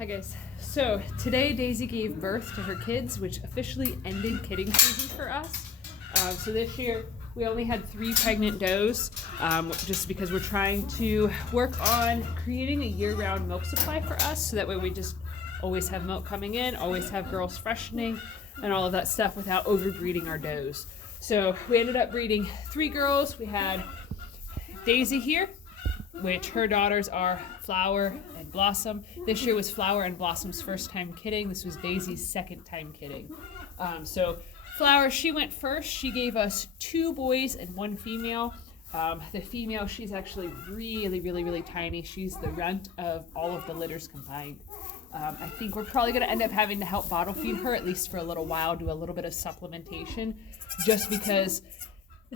Hi guys. So today Daisy gave birth to her kids, which officially ended kidding season for us. So this year we only had 3 pregnant does, just because we're trying to work on creating a year-round milk supply for us, so that way we just always have milk coming in, always have girls freshening, and all of that stuff without overbreeding our does. So we ended up breeding 3 girls. We had Daisy here, which her daughters are Flower and Blossom. This year was Flower and Blossom's first time kidding. This was Daisy's second time kidding. So Flower, she went first. She gave us 2 boys and 1 female. The female, she's actually really tiny. She's the runt of all of the litters combined. I think we're probably going to end up having to help bottle feed her, at least for a little while, do a little bit of supplementation, just because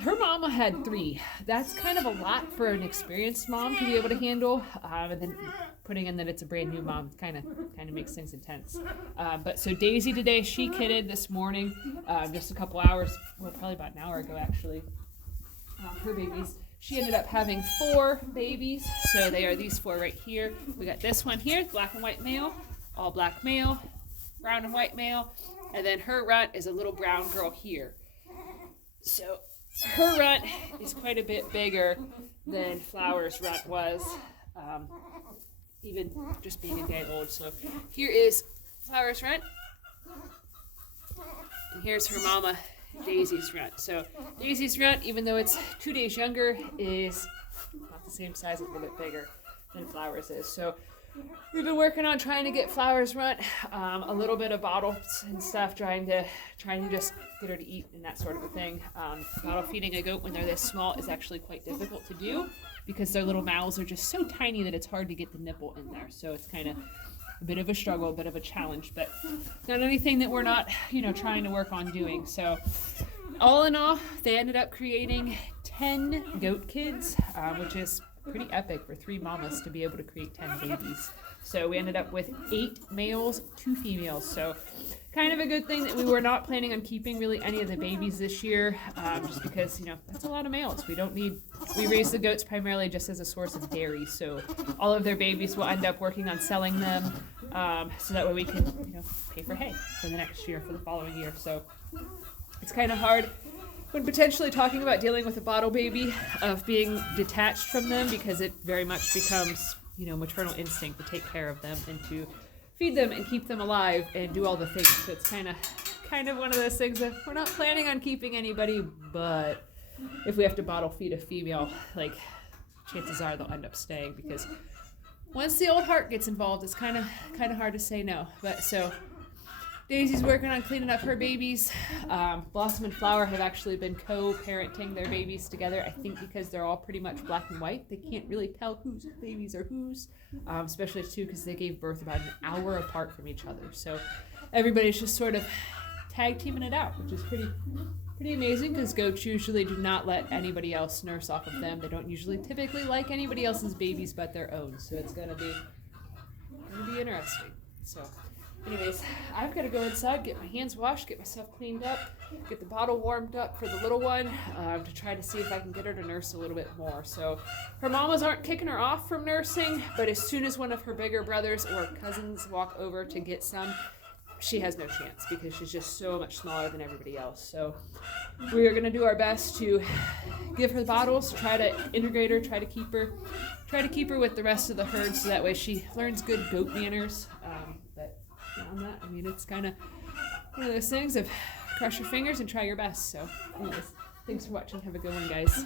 her mama had 3. That's kind of a lot for an experienced mom to be able to handle, and then putting in that it's a brand new mom kind of makes things intense. But so Daisy today, she kidded this morning, just a couple hours, well, probably about an hour ago actually. Her babies, she ended up having 4 babies, so they are these 4 right here. We got this one here, black and white male, all black male, brown and white male, and then her runt is a little brown girl here. So her runt is quite a bit bigger than Flower's runt was, even just being a day old. So here is Flower's runt, and here's her mama, Daisy's runt. So Daisy's runt, even though it's 2 days younger, is about the same size, a little bit bigger than Flower's is. So we've been working on trying to get Flower's runt a little bit of bottles and stuff, trying to just get her to eat and that sort of a thing. Bottle feeding a goat when they're this small is actually quite difficult to do, because their little mouths are just so tiny that it's hard to get the nipple in there. So it's kind of a bit of a struggle, a bit of a challenge, but not anything that we're not, trying to work on doing. So all in all, they ended up creating 10 goat kids, which is pretty epic for 3 mamas to be able to create 10 babies. So we ended up with 8 males, 2 females. So kind of a good thing that we were not planning on keeping really any of the babies this year, just because, that's a lot of males. We raise the goats primarily just as a source of dairy. So all of their babies will end up working on selling them, so that way we can, pay for hay for the next year, for the following year. So it's kind of hard when potentially talking about dealing with a bottle baby, of being detached from them, because it very much becomes, maternal instinct to take care of them and to feed them and keep them alive and do all the things. So it's kind of one of those things that we're not planning on keeping anybody, but if we have to bottle feed a female, chances are they'll end up staying, because once the old heart gets involved, it's kind of hard to say no. But so Daisy's working on cleaning up her babies. Blossom and Flower have actually been co-parenting their babies together, I think because they're all pretty much black and white. They can't really tell whose babies are whose, especially too because they gave birth about an hour apart from each other. So everybody's just sort of tag teaming it out, which is pretty amazing, because goats usually do not let anybody else nurse off of them. They don't usually typically like anybody else's babies but their own. So it's gonna be interesting. So anyways, I've got to go inside, get my hands washed, get myself cleaned up, get the bottle warmed up for the little one, to try to see if I can get her to nurse a little bit more. So her mamas aren't kicking her off from nursing, but as soon as one of her bigger brothers or cousins walk over to get some, she has no chance, because she's just so much smaller than everybody else. So we are going to do our best to give her the bottles, try to integrate her, try to keep her with the rest of the herd, so that way she learns good goat manners. But beyond that, it's kind of one of those things of cross your fingers and try your best. So anyways, thanks for watching. Have a good one, guys.